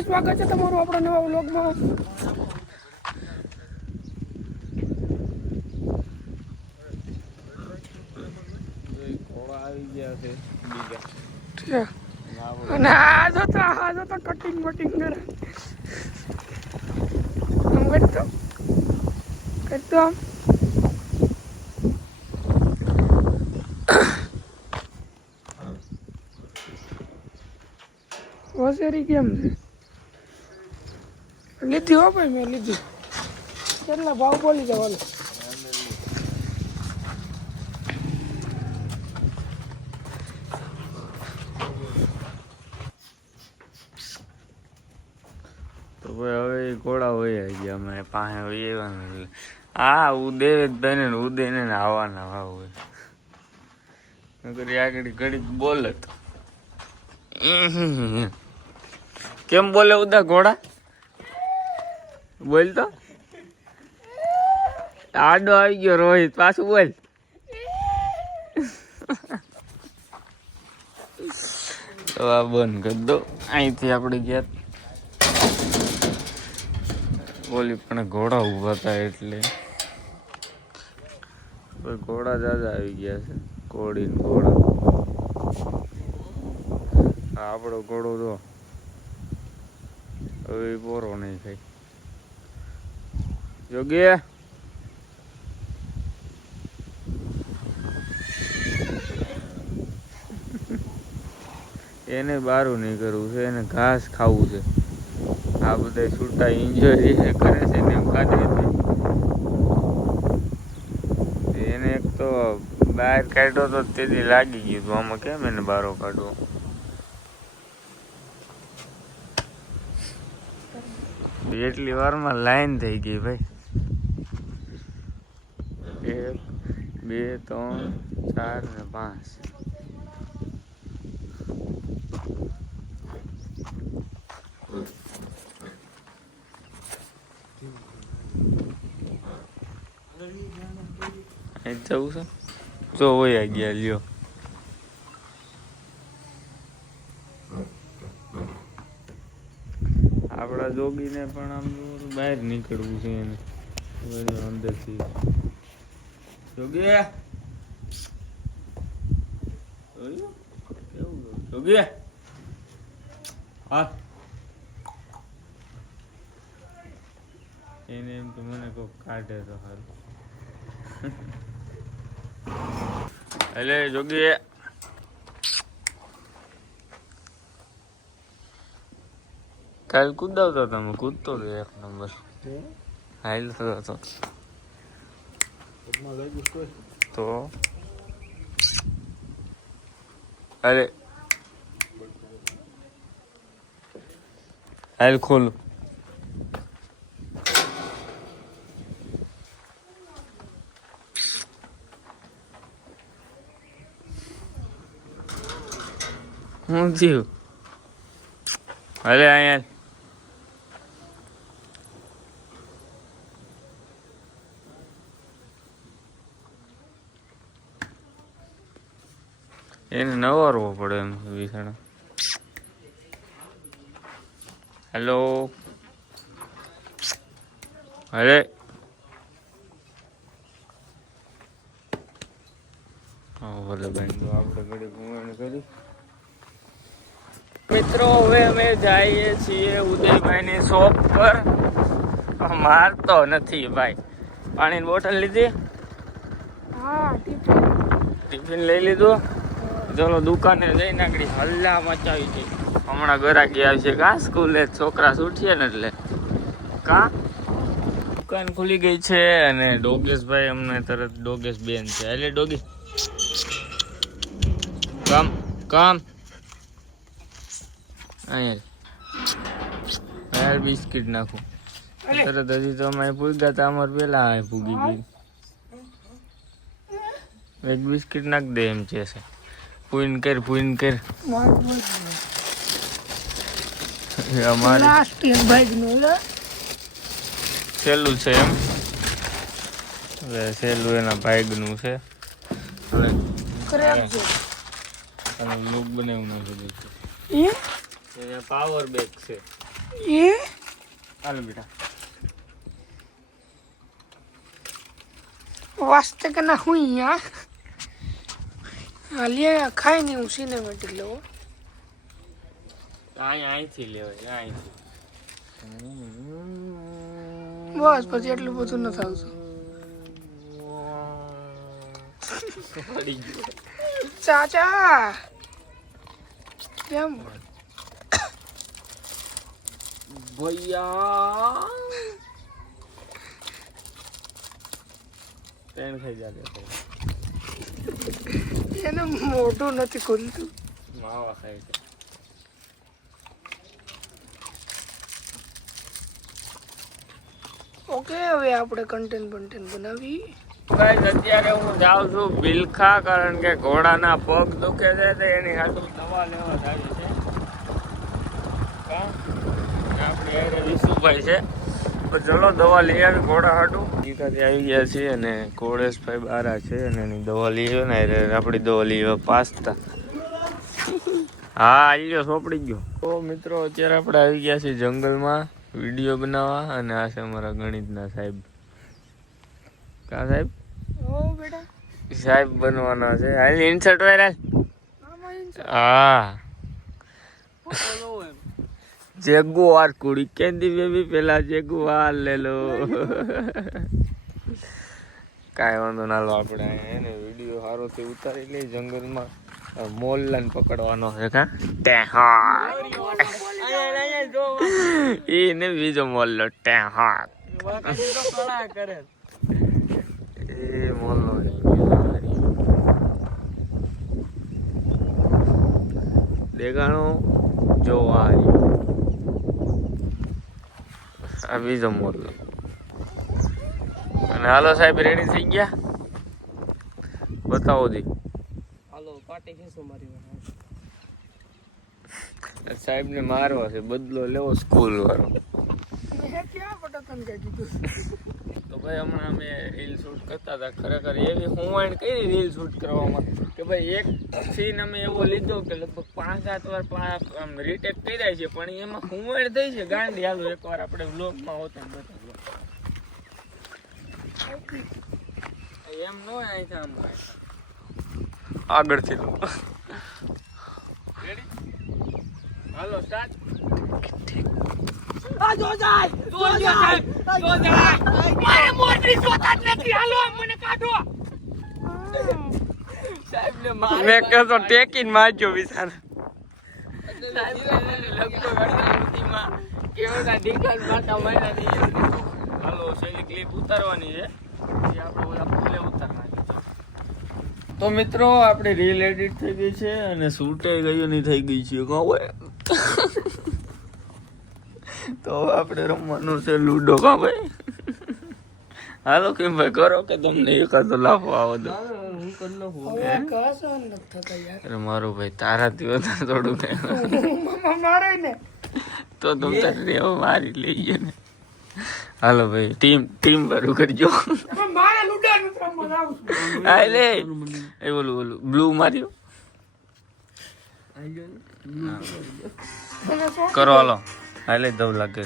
Guys, સ્વાગત છે તમારું આપણા નવા વ્લોગમાં. આવી ગયા છે બીજા અને આ જો તો કટિંગ વટિંગ કરે આમ કરતો આમ વસેરી કેમ છે લીધી હો ભાઈ મેં લીધી કેટલા ભાવ બોલી જવાનું તો હવે ઘોડા હોય ગયા અમે પાસે હોય હા ઉદય બને ઉદય ને આવવાના ભાવ હોય આગળ ઘડીક બોલે તો કેમ બોલે ઉદા ઘોડા બોલ તો આડો આવી ગયો રોહિત પાછું બોલ તો આ બંધ કરી દો અહીંથી આપણે ગયા બોલી પણ ઘોડા ઉભા હતા એટલે ઘોડા દાદા આવી ગયા છે ઘોડી ઘોડા આપણો ઘોડો જો હવે પોરો નહીં ખાય યોગી એને બારું નહીં કરવું છે એને ઘાસ ખાવું છે આ બધા છૂટા એન્જોય કરે છે ને એમ ખાધે એને એક તો બહાર કાઢ્યો તો તેથી લાગી ગયું હતું આમાં કેમ એને બારો કાઢવો એટલી વારમાં લાઈન થઈ ગઈ ભાઈ 1 2 3 4 ને 5 જવું છે તો હોય ગયા લ્યો આપણા જોગીને પણ આમ બહાર નીકળવું છે એને અંદરથી જોગી જોગી હા એને એમ તો મને કોક કાઢે તો સારું એટલે જોગી કાલ કૂદાવતો તમે કૂદતો હતો 1 નંબર હાલ થતો તો અરે હાલ ખોલ હું થયું અરે અહીંયા એને નવારવો પડે એમ વિસાણા હેલો અરે હા ભલે બેન તો આપણે ઘડી ઘૂમણ કરી મિત્રો હવે અમે જઈએ છીએ ઉદયભાઈની શોપ પર મારતો નથી ભાઈ પાણીની બોટલ લીધી હા ટિફિન લઈ લીધું ચલો દુકાને જઈને આગળ હલ્લા મચાવી છે હમણાં ગરાકી આવશે કા સ્કૂલે છોકરા છૂટીએ ને એટલે કા દુકાન ખુલી ગઈ છે અને ડોગેશભાઈ અમને તરત ડોગેશ બેન છે એટલે ડોગી કામ કામ યાર બિસ્કિટ નાખું તરત હજી તો અમે પૂગ્યા હતા અમારે પેલા પૂગી ગઈ એક બિસ્કિટ નાખ દે એમ છે પૂન કર અમારે છેલ્લું છે એમ છેલ્લું એના ભાઈનું છે લોક બનાવ્યું નથી પાવર બેક છે ये હાલો બેટા वास्ते का ना हुई यार हालिया खाई नहीं उसी ने बैठ लो અહીંથી લેવાય અહીંથી બસ પછી એટલું બધું નથી આવતું પડી ગયો ચાચા કેમ ભૈયા ટ્રેન ખાઈ જાતે એને મોઢું નથી ખુલતું માવા ખાય છે ઓકે હવે આપણે કન્ટેન્ટ બનાવી ગાઈસ અત્યારે હું જાઉં છું બિલખા કારણ કે ઘોડાના પગ દુખે છે તો એની હાટુ દવા લેવા જાય છે કા આપણે યાર વિશુભાઈ છે તો ચલો દવા લઈ આવી ઘોડા હાટુ ગીતાથી આવી ગયા છીએ અને કોળેશભાઈ બારા છે અને એની દવા લઈ આવ્યો ને આપણી દવા લઈ આવ્યો પાસ્તા હા આવી ગયો સોંપડી ગયો તો મિત્રો અત્યારે આપણે આવી ગયા છીએ જંગલમાં વિડીયો બનાવવા અને આ છે અમારા ગણિતના સાહેબ કા સાહેબ ઓ બેટા સાહેબ બનવાના છે હાલ ઇન્સર્ટ વાયરલ હા જેગુઆર કુડી કેન્દી બેબી પેલા જેગુઆર લે લો કાંઈ વાંધો ના લો આપણે એને વિડીયો સારોથી ઉતારી લઈ જંગલમાં મોલ્લાને પકડવાનો છે કા ટેહાર એને બીજો મોલ્લો ટેહાર એ મોલ્લો દેખાણો જોવા આ બીજો મોલ્લો અને હાલો સાહેબ રેડી થઈ ગયા બતાવો દી સાહેબ ને મારવા છે બદલો લેવો સ્કૂલ વાળો તો ભાઈ હમણાં અમે રીલ શૂટ કરતા હતા ખરેખર એવી હું કઈ રીલ શૂટ કરવામાં કે ભાઈ એક સીન અમે એવો લીધો કે લગભગ 5-7 વાર આમ રીટેક કર્યા છે પણ એમાં હું થઈ છે ગાંડી હાલો એકવાર આપણે વ્લોગમાં હોતા બતાવો એમ ન હોય અહીંથી આમ આગળથી રેડી હાલો સ્ટાર્ટ આ જો જાય મારે મોટરી જોતા જ નથી હાલો મને કાઢો સાહેબ ને માર મેં કહો ટેકીને મારજો બિચારા લગભગ અડધામાં કેવડા ઢીકલ માથા માર્યા નહીં હાલો છેલ્લી ક્લિપ ઉતારવાની છે પછી આપણે ઓલા ફૂલે ઉતારવાના તો મિત્રો આપણે રીલ એડિટ થઈ ગઈ છે અને શૂટે ગયું નહીં થઈ ગઈ છે કહો તો આપણે રમવાનું છે લૂડો કા ભાઈ હાલો કેમ ભાઈ કરો કે તમને એકાદો લાફો આવો દો અરે મારું ભાઈ તારાથી વધારે થોડું તો તું તારી મારી લઈએ ને હાલો ભાઈ ટીમ વાળું કરજો લે એ બોલું બ્લુ માર્યો કરો હાલો હાલે દવ લાગે